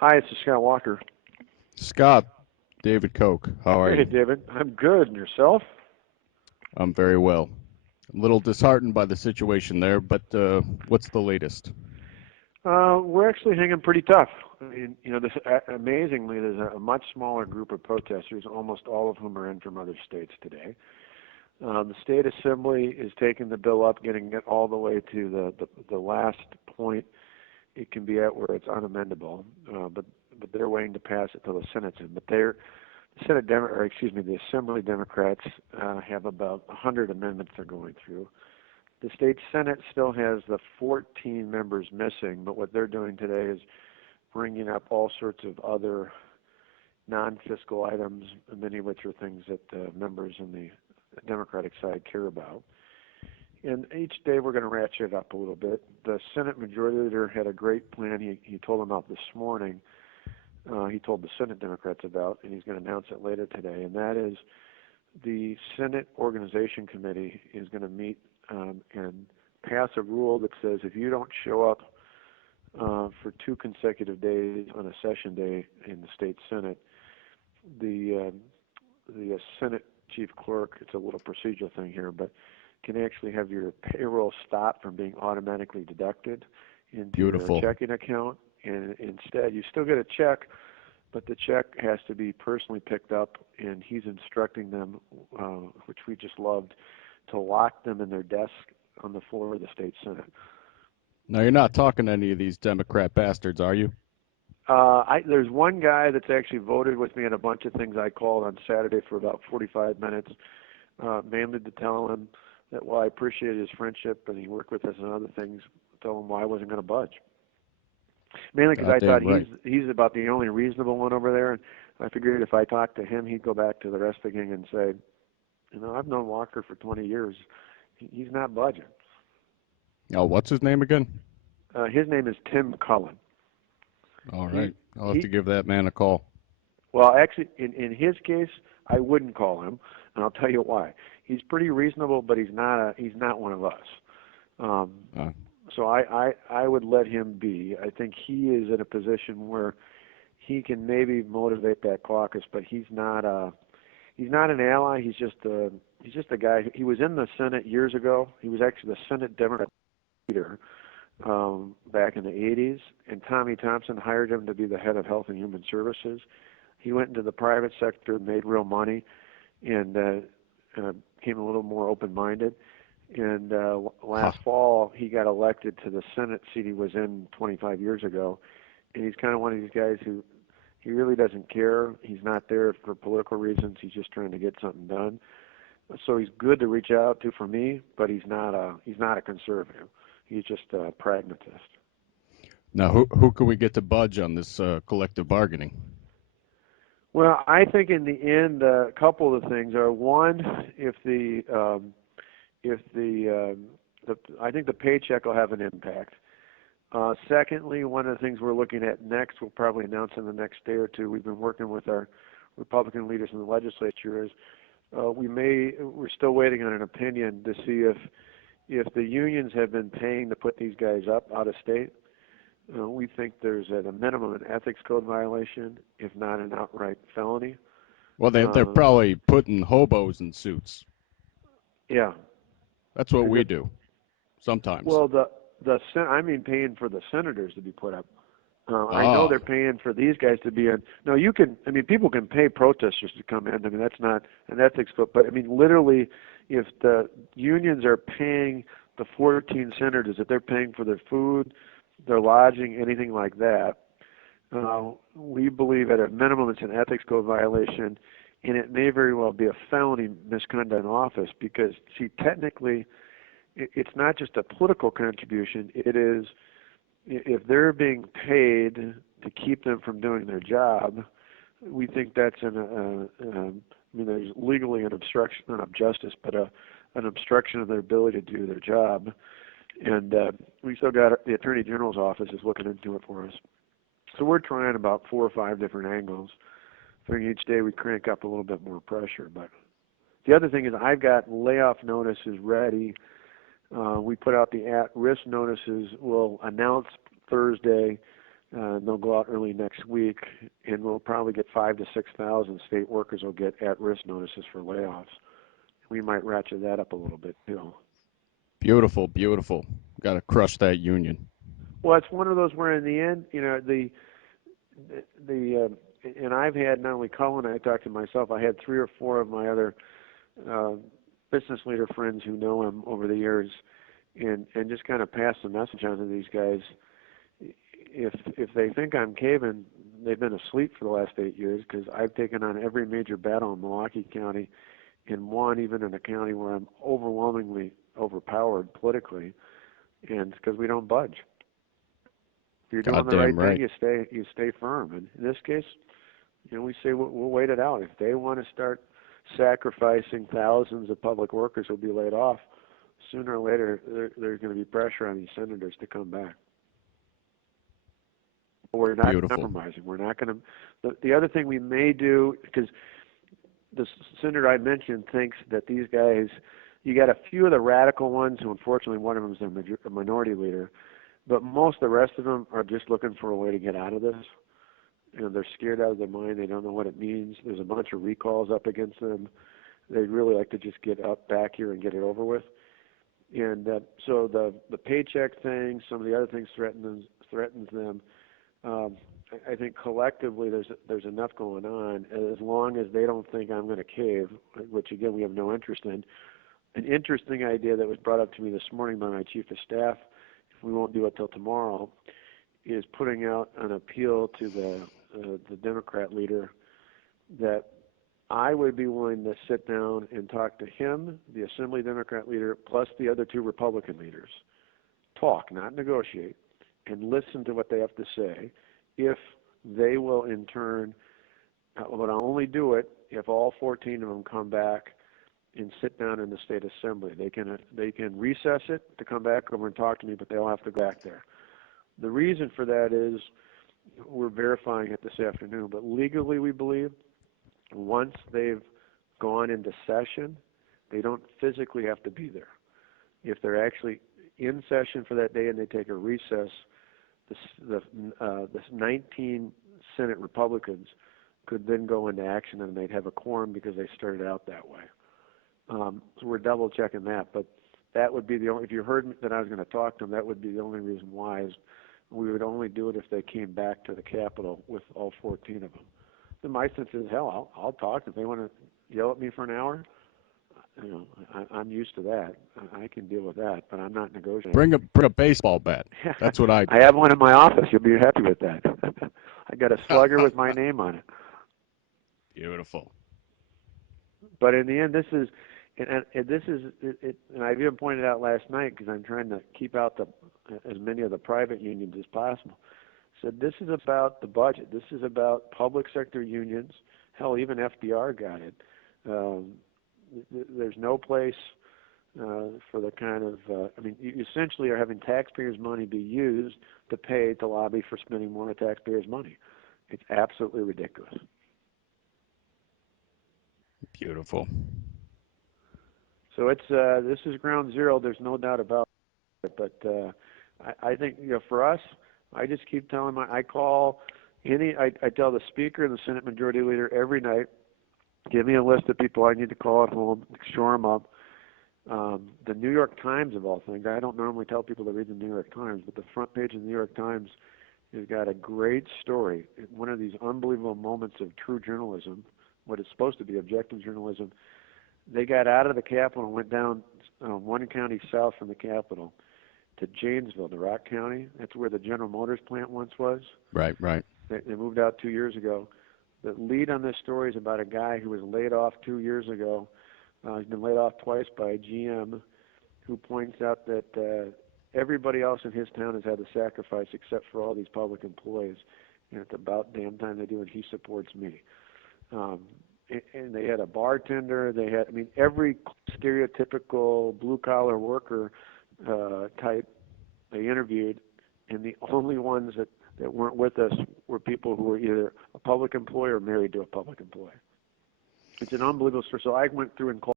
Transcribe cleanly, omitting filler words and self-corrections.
Hi, this is Scott Walker. Scott, David Koch, how are Hey, you? David. I'm good. And yourself? I'm very well. A little disheartened by the situation there, but what's the latest? We're actually hanging pretty tough. I mean, amazingly, there's a much smaller group of protesters, almost all of whom are in from other states today. The state assembly is taking the bill up, getting it all the way to the last point it can be at where it's unamendable. But they're waiting to pass it till the Senate's in. But the Assembly Democrats have about 100 amendments they're going through. The state Senate still has the 14 members missing, but what they're doing today is bringing up all sorts of other non-fiscal items, many of which are things that members on the Democratic side care about. And each day we're going to ratchet it up a little bit. The Senate Majority Leader had a great plan he told them about this morning. He told the Senate Democrats about, and he's going to announce it later today, and that is the Senate Organization Committee is going to meet and pass a rule that says if you don't show up for 2 consecutive days on a session day in the state Senate, the Senate Chief Clerk, it's a little procedural thing here, but can actually have your payroll stopped from being automatically deducted into your Beautiful. checking account, and instead you still get a check, but the check has to be personally picked up, and he's instructing them, which we just loved, to lock them in their desk on the floor of the state Senate. Now, you're not talking to any of these Democrat bastards, are you? There's one guy that's actually voted with me on a bunch of things I called on Saturday for about 45 minutes, mainly to tell him that while I appreciated his friendship and he worked with us on other things, tell him why I wasn't going to budge. Mainly because I thought Goddamn right. he's about the only reasonable one over there, and I figured if I talked to him, he'd go back to the rest of the gang and say, I've known Walker for 20 years. He's not budging. Oh, what's his name again? His name is Tim Cullen. All He right. I'll have he. to give that man a call. Well, actually, in his case, I wouldn't call him, and I'll tell you why. He's pretty reasonable, but he's not one of us. Um, Uh, so I would let him be. I think he is in a position where he can maybe motivate that caucus, but he's not an ally. He's just a guy. He was in the Senate years ago. He was actually the Senate Democrat leader back in the 80s, and Tommy Thompson hired him to be the head of Health and Human Services. He went into the private sector, made real money, and became a little more open-minded. And huh. last fall, he got elected to the Senate seat he was in 25 years ago. And he's kind of one of these guys who he really doesn't care. He's not there for political reasons. He's just trying to get something done. So he's good to reach out to for me, but he's not a conservative. He's just a pragmatist. Now, who can we get to budge on this collective bargaining? Well, I think in the end, a couple of the things are one, if I think the paycheck will have an impact. Secondly, one of the things we're looking at next, we'll probably announce in the next day or two. We've been working with our Republican leaders in the legislature. Is we're still waiting on an opinion to see if the unions have been paying to put these guys up out of state. We think there's at a minimum an ethics code violation, if not an outright felony. Well, they're Uh, probably putting hobos in suits. yeah, That's what we because do sometimes. well, I mean, paying for the senators to be put up. I know Ah, they're paying for these guys to be in. No, you can. I mean, people can pay protesters to come in. I mean, that's not an ethics code. But I mean, literally, if the unions are paying the 14 senators, if they're paying for their food, their lodging, anything like that, we believe at a minimum it's an ethics code violation, and it may very well be a felony misconduct in office because, see, technically, it's not just a political contribution. It is if they're being paid to keep them from doing their job, we think that's I mean, there's legally an obstruction, not of justice, but an obstruction of their ability to do their job. And we still got the Attorney General's office is looking into it for us. So we're trying about 4 or 5 different angles. I think each day we crank up a little bit more pressure. But the other thing is I've got layoff notices ready. We put out the at-risk notices. We'll announce Thursday They'll go out early next week, and we'll probably get 5,000 to 6,000 state workers will get at-risk notices for layoffs. We might ratchet that up a little bit too. Beautiful, beautiful. Got to crush that union. Well, it's one of those where in the end, and I've had not only Cullen, I talked to myself, I had 3 or 4 of my other uh, business leader friends who know him over the years, and just kind of pass the message on to these guys. If they think I'm caving, they've been asleep for the last 8 years, because I've taken on every major battle in Milwaukee County, and won even in a county where I'm overwhelmingly overpowered politically, and it's because we don't budge. If you're doing the right Goddamn right. thing, you stay firm. And in this case, we say we'll wait it out. If they want to start sacrificing thousands of public workers who'll be laid off, sooner or later there's going to be pressure on these senators to come back. But we're not Beautiful. compromising. We're not going to. The other thing we may do, because the senator I mentioned thinks that these guys, you got a few of the radical ones who, unfortunately, one of them is a minority leader, but most of the rest of them are just looking for a way to get out of this. They're scared out of their mind. They don't know what it means. There's a bunch of recalls up against them. They'd really like to just get up back here and get it over with. And so the paycheck thing, some of the other things threatens them. I think collectively there's enough going on, as long as they don't think I'm going to cave, which again we have no interest in. An interesting idea that was brought up to me this morning by my chief of staff, if we won't do it till tomorrow, is putting out an appeal to the Democrat leader that I would be willing to sit down and talk to him, the Assembly Democrat leader, plus the other 2 Republican leaders. Talk, not negotiate, and listen to what they have to say. If they will in turn, but I'll only do it if all 14 of them come back and sit down in the state assembly. They can recess it to come back over and talk to me, but they'll have to go back there. The reason for that is we're verifying it this afternoon, but legally we believe once they've gone into session, they don't physically have to be there. If they're actually in session for that day and they take a recess, the 19 Senate Republicans could then go into action and they'd have a quorum because they started out that way. So we're double checking that, but that would be the only, if you heard that I was going to talk to them, that would be the only reason why, is we would only do it if they came back to the Capitol with all 14 of them. Then my sense is, hell, I'll talk. If they want to yell at me for an hour, I'm used to that. I can deal with that, but I'm not negotiating. Bring a baseball bat. That's what I do. I have one in my office. You'll be happy with that. I got a slugger with my name on it. Beautiful. But in the end, this is, and I've even pointed out last night, because I'm trying to keep out as many of the private unions as possible. So this is about the budget. This is about public sector unions. Hell, even FDR got it. There's no place for the kind of, you essentially are having taxpayers' money be used to lobby for spending more of taxpayers' money. It's absolutely ridiculous. Beautiful. So this is ground zero. There's no doubt about it. But I think for us, I just keep telling I tell the Speaker and the Senate Majority Leader every night, give me a list of people I need to call at home, shore them up. The New York Times, of all things, I don't normally tell people to read the New York Times, but the front page of the New York Times has got a great story. One of these unbelievable moments of true journalism, what is supposed to be objective journalism. They got out of the Capitol and went down one county south from the Capitol to Janesville, the Rock County. That's where the General Motors plant once was. Right. They moved out 2 years ago. The lead on this story is about a guy who was laid off 2 years ago. He's been laid off twice by GM, who points out that everybody else in his town has had to sacrifice except for all these public employees. It's about damn time they do, and he supports me. And they had a bartender. They had, every stereotypical blue-collar worker type they interviewed, and the only ones that weren't with us were people who were either a public employee or married to a public employee. It's an unbelievable story. So I went through and called